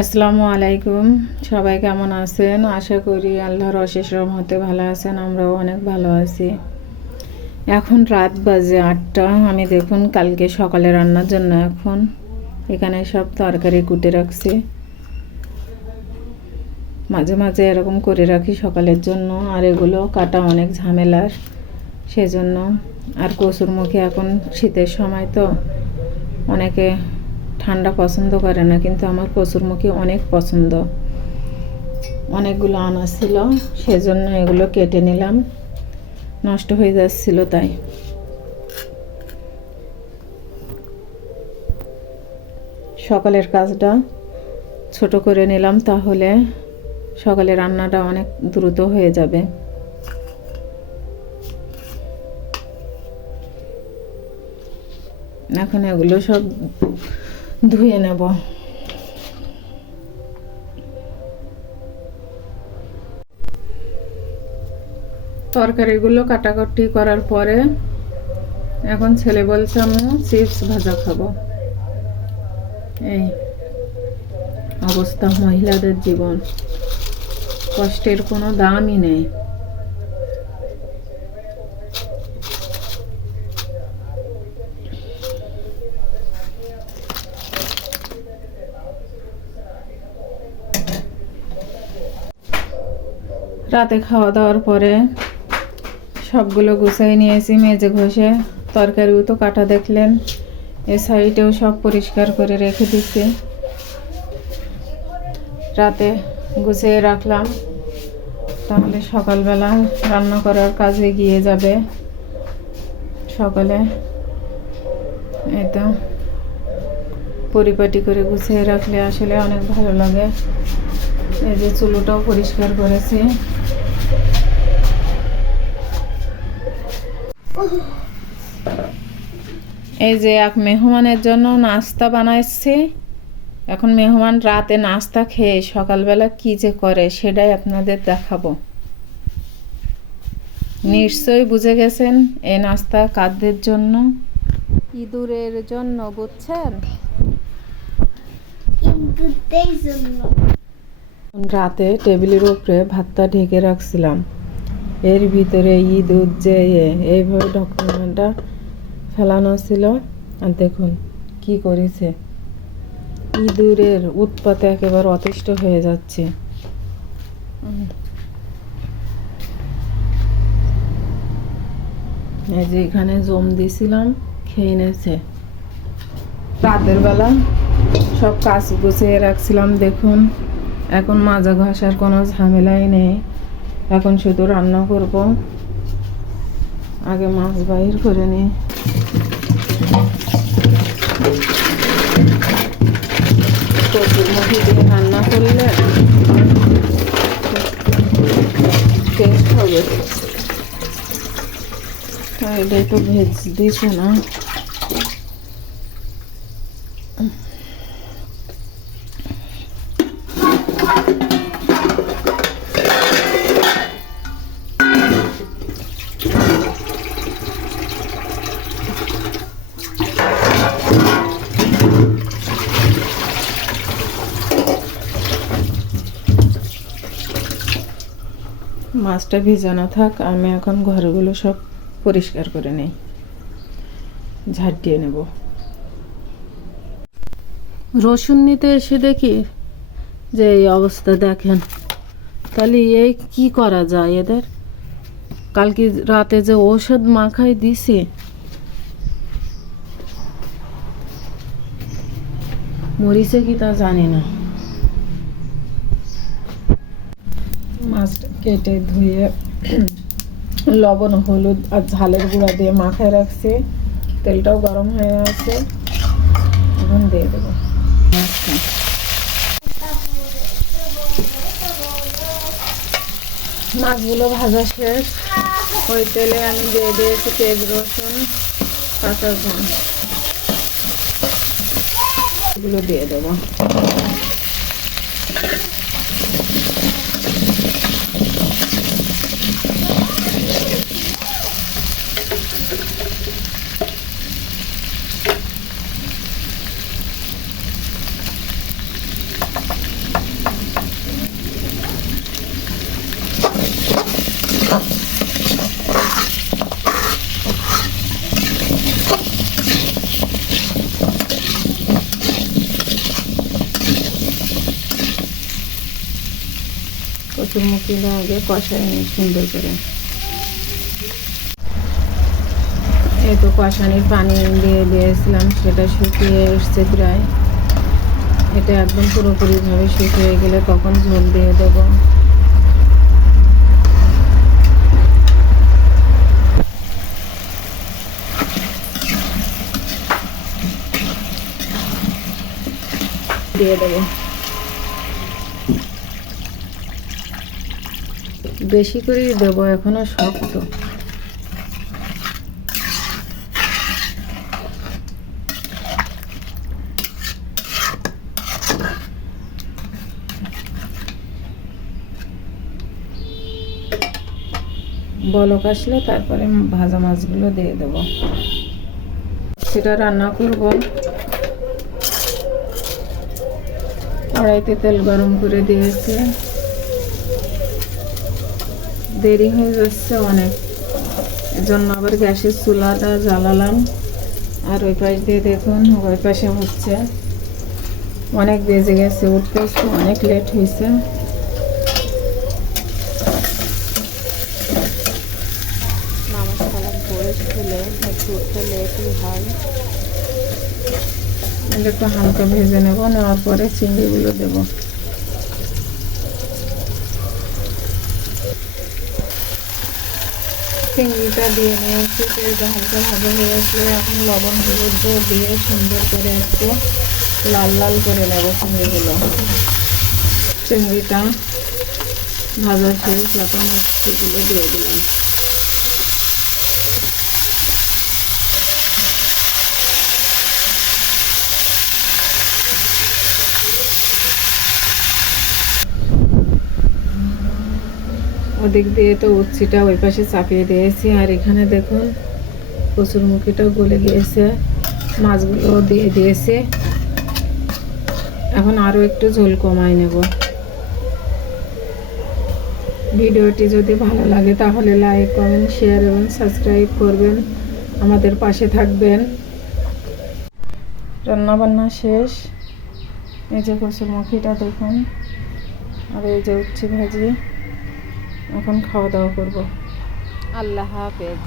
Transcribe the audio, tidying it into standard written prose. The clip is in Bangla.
আসসালামু আলাইকুম। সবাই কেমন আছেন? আশা করি আল্লাহর অশেষ রহমতে ভালো আছেন। আমরাও অনেক ভালো আছি। এখন রাত বাজে 8টা। আমি দেখুন কালকে সকালে রান্নার জন্য এখন এখানে সব তরকারি কুটে রাখছি। মাঝে মাঝে এরকম করে রাখি সকালের জন্য, আর এগুলো কাটা অনেক ঝামেলার, সেজন্য। আর কসুরমুখী এখন শীতের সময় তো অনেকে ঠান্ডা পছন্দ করে না, কিন্তু আমার কসুরমুখী অনেক পছন্দ। অনেকগুলো আনা ছিল, সেজন্য এগুলো কেটে নিলাম, নষ্ট হয়ে যাচ্ছিল তাই। সকালের কাজটা ছোট করে নিলাম, তাহলে সকালে রান্নাটা অনেক দ্রুত হয়ে যাবে। এখন এগুলো সব ধুয়ে নেব। তরকারিগুলো কাটাকাটি করার পরে এখন ছেলে বলছে আম্মু চিপস ভাজা খাবো। এই অবস্থা মহিলাদের জীবন, কষ্টের কোনো দামই নেই। রাতে খাওয়া দাওয়ার পরে সবগুলো গুছিয়ে নিয়েছি মেজে ঘষে। তরকারিও তো কাটা দেখলেন, এ সাইডেও সব পরিষ্কার করে রেখে দিচ্ছি। রাতে গুছিয়ে রাখলাম, তাহলে সকালবেলা রান্না করার কাজে গিয়ে যাবে। সকালে এই তো পরিপাটি করে গুছিয়ে রাখলে আসলে অনেক ভালো লাগে। এই যে চুলোটাও পরিষ্কার করেছি। এই যে এক মেহমানের জন্য নাস্তা বানাচ্ছি। এখন মেহমান রাতে নাস্তা খেয়ে সকালবেলা কি যে করে সেটাই আপনাদের দেখাবো। নিশ্চয়ই বুঝে গেছেন এই নাস্তা কাদের জন্য। ইঁদুরের জন্য, বুঝছেন? রাতে টেবিলের উপরে ভাতটা ঢেকে রাখছিলাম, এর ভিতরে ইঁদুর যে এইভাবে ঢকঢকটা ফেলানো ছিল। আর দেখুন কি করেছে, ইঁদুরের উৎপাতে একেবারে অতিষ্ঠ হয়ে যাচ্ছে। এই যে এখানে জম দিয়েছিলাম, খেয়ে নিয়েছে। রাতের বেলা সব কাজ গুছিয়ে রাখছিলাম, দেখুন এখন মাজা ঘষার কোনো ঝামেলাই নেই। এখন শুধু রান্না করব। আগে মাছ বাহির করে নিই। কসুরমুখী দিয়ে রান্না করলে টেস্ট হবে। এটাই তো ভেজ দিছে না। মাছটা ভিজানো থাক, আমি এখন ঘরগুলো সব পরিষ্কার করে নেই, ঝাড় দিয়ে নেব। রসুন নিতে এসে দেখি যে এই অবস্থা, দেখেন। তাহলে এই কি করা যায় এদের? কালকে রাতে যে ঔষধ মাখাই দিছি, মরিছে কি তা জানি না। মাছটা কেটে ধুয়ে লবণ হলুদ আর ঝালের গুঁড়া দিয়ে মাখায় রাখছি। তেলটাও গরম হয়ে আছে, এখন দিয়ে দেবো মাছটা। মাছগুলো ভাজা শেষ, ওই তেলে আমি দিয়ে দিয়েছি পেঁয়াজ রসুন কাঁচা ঝাল, এগুলো দিয়ে দেবো। কচুরমুখিটা আগে কষায় নিই সুন্দর করে। এই তো কষানির পানি দিয়ে দিয়েছিলাম, সেটা শুকিয়ে এসছে প্রায়। এটা একদম পুরোপুরিভাবে শুকিয়ে গেলে তখন ঝোল দিয়ে দেবো। দিয়ে দেবো বেশি করেই দেবো, এখনো শক্ত। বলক আসলে তারপরে ভাজা মাছগুলো দিয়ে দেবো। সেটা রান্না করব। কড়াইতে তেল গরম করে দিয়েছি। দেরি হয়ে যাচ্ছে অনেক, এজন্য আবার গ্যাসের চুলাটা জ্বালালাম। আর ওই পাশ দিয়ে দেখুন, ওই পাশে হচ্ছে। অনেক বেজে গেছে, উঠতে অনেক লেট হয়েছে। নামাজ কালাম পড়ে খুলে একটু উঠতে লেটই হয়। একটু হালকা ভেজে নেব, নেওয়ার পরে চিংড়িগুলো দেব। চিংড়িটা দিয়ে নিয়েছি, তেলটা হালকা ভাজা হয়ে আসলে এখন লবণ হলুদ দিয়ে সুন্দর করে একটু লাল লাল করে নেব চিংড়িগুলো। চিংড়িটা ভাজা শেষ, এখন সেগুলো দিয়ে দিলাম। ওদিক দিয়ে তো উচ্ছিটা ওই পাশে চাপিয়ে দিয়েছি, আর এখানে দেখুন কচুরমুখিটাও গলে গিয়েছে, মাছগুলো দিয়ে দিয়েছি। এখন আরও একটু ঝোল কমাই নেব। ভিডিওটি যদি ভালো লাগে তাহলে লাইক, কমেন্ট, শেয়ার এবং সাবস্ক্রাইব করবেন, আমাদের পাশে থাকবেন। রান্নাবান্না শেষ। এই যে কচুরমুখিটা দেখুন, আর এই যে উচ্ছি ভাজি। এখন খাওয়া দাওয়া করব। আল্লাহ হাফেজ।